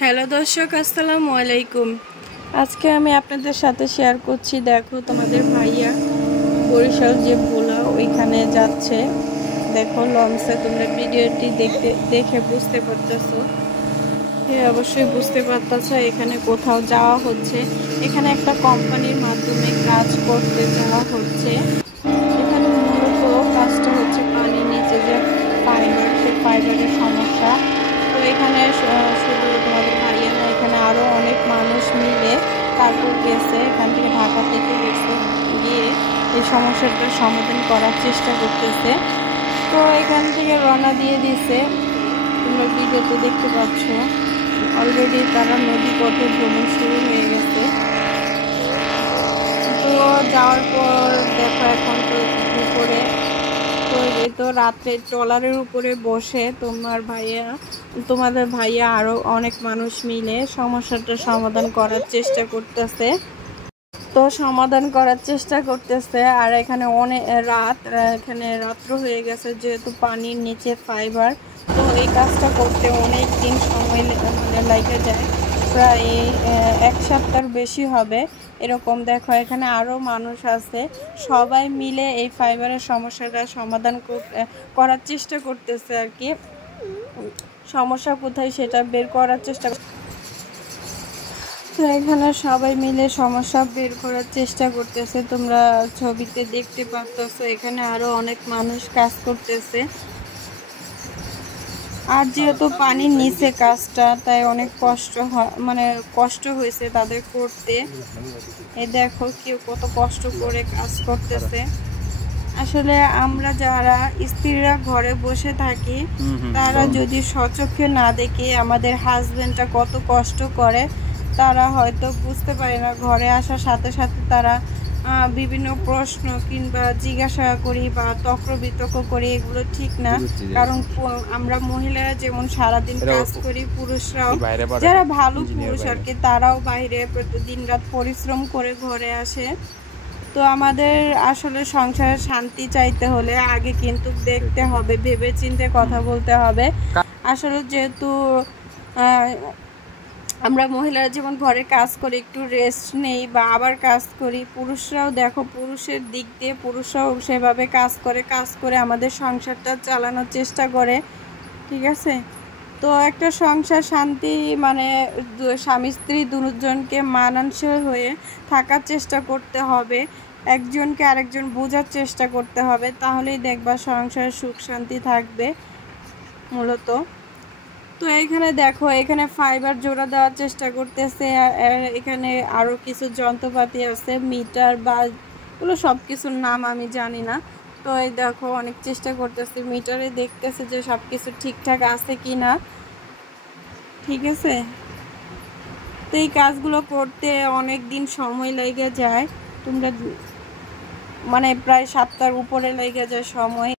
Hello দর্শক, আসসালামু আলাইকুম। আজকে আমি আপনাদের সাথে শেয়ার করছি, দেখো তোমাদের ভাইয়া বরিশাল যে ভোলা ওইখানে যাচ্ছে। দেখো লঞ্চে, তোমরা ভিডিওটি দেখে বুঝতে পারতেছো। হ্যাঁ, অবশ্যই বুঝতে পারতেছো এখানে কোথাও যাওয়া হচ্ছে। এখানে একটা কোম্পানির মাধ্যমে কাজ করতে যাওয়া হচ্ছে। এখানে মূলত কাজটা হচ্ছে পানির নিচে যে ফাইবার, সেই ফাইবারের সমস্যা। তো এখানে শুধু তোমাদের ভাইয়া না, এখানে আরো অনেক মানুষ মিলে তারপর গেছে, এখান থেকে ঢাকা থেকে গেছে, গিয়ে এই সমস্যাটার সমাধান করার চেষ্টা করতেছে। তো এখান থেকে রওনা দিয়ে দিছে, তোমরা ভিডিওতে দেখতে পাচ্ছ। অলরেডি তারা নদী পথে ভ্রমণ শুরু হয়ে গেছে। তো যাওয়ার পর দেখো এখন তো দুপুরে, তো এই তো রাত্রে ট্রলারের উপরে বসে তোমাদের ভাইয়া আরো অনেক মানুষ মিলে সমস্যাটা সমাধান করার চেষ্টা করতেছে। আর এখানে অনেক এখানে রাত্র হয়ে গেছে, যেহেতু পানির নিচে ফাইবার। তো এই কাজটা করতে অনেক দিন সময় লেগে যায়, প্রায় 1 সপ্তাহের বেশি হবে এরকম। দেখো এখানে আরো মানুষ আছে, সবাই মিলে এই ফাইবারের সমস্যাটা সমাধান করার চেষ্টা করতেছে আর কি। সমস্যা কোথায় সেটা বের করার চেষ্টা। তো এখানে সবাই মিলে সমস্যা বের করার চেষ্টা করতেছে, তোমরা ছবিতে দেখতে পাচ্ছ। এখানে আরো অনেক মানুষ কাজ করতেছে, আর যেহেতু পানির নিচে কাজটা, তাই অনেক কষ্ট হয়েছে তাদের করতে। এই দেখো কেউ কত কষ্ট করে কাজ করতেছে। আসলে আমরা যারা স্ত্রীরা ঘরে বসে থাকি, তারা যদি স্বচক্ষে না দেখে আমাদের হাজবেন্ডটা কত কষ্ট করে, তারা হয়তো বুঝতে পারে না। ঘরে আসার সাথে সাথে তারা বিভিন্ন প্রশ্ন কিংবা জিজ্ঞাসা করি বা তর্ক বিতর্ক করি, এগুলো ঠিক না। কারণ আমরা মহিলারা যেমন সারাদিন কাজ করি, পুরুষরাও, যারা ভালো পুরুষ আর কি, তারাও বাইরে প্রতিদিন রাত পরিশ্রম করে ঘরে আসে। তো আমাদের আসলে সংসারে শান্তি চাইতে হলে আগে কিন্তু দেখতে হবে, ভেবে চিন্তে কথা বলতে হবে। আসলে যেহেতু আমরা মহিলারা যেমন ঘরে কাজ করি, একটু রেস্ট নেই বা আবার কাজ করি, পুরুষরাও দেখো, পুরুষের দিক দিয়ে পুরুষরাও সেভাবে কাজ করে আমাদের সংসারটা চালানোর চেষ্টা করে, ঠিক আছে। তো একটা সংসার শান্তি স্বামী স্ত্রী দুজনকে মানানসই হয়ে থাকার চেষ্টা করতে হবে, একজনকে আরেকজন বোঝার চেষ্টা করতে হবে, তাহলেই দেখবা সংসার সুখ শান্তি থাকবে মূলত। তো এইখানে দেখো, এখানে ফাইবার জোড়া দেওয়ার চেষ্টা করতেছে। এখানে আরো কিছু যন্ত্রপাতি আছে, মিটার বা এগুলো সব কিছুর নাম আমি জানি না। তো এই দেখো অনেক চেষ্টা করতেছে, মিটারে দেখতেছে যে সবকিছু ঠিকঠাক আছে কি না, ঠিক আছে। তো এই কাজগুলো করতে অনেক দিন সময় লেগে যায়, তোমরা প্রায় 7টার উপরে লেগে যায় সময়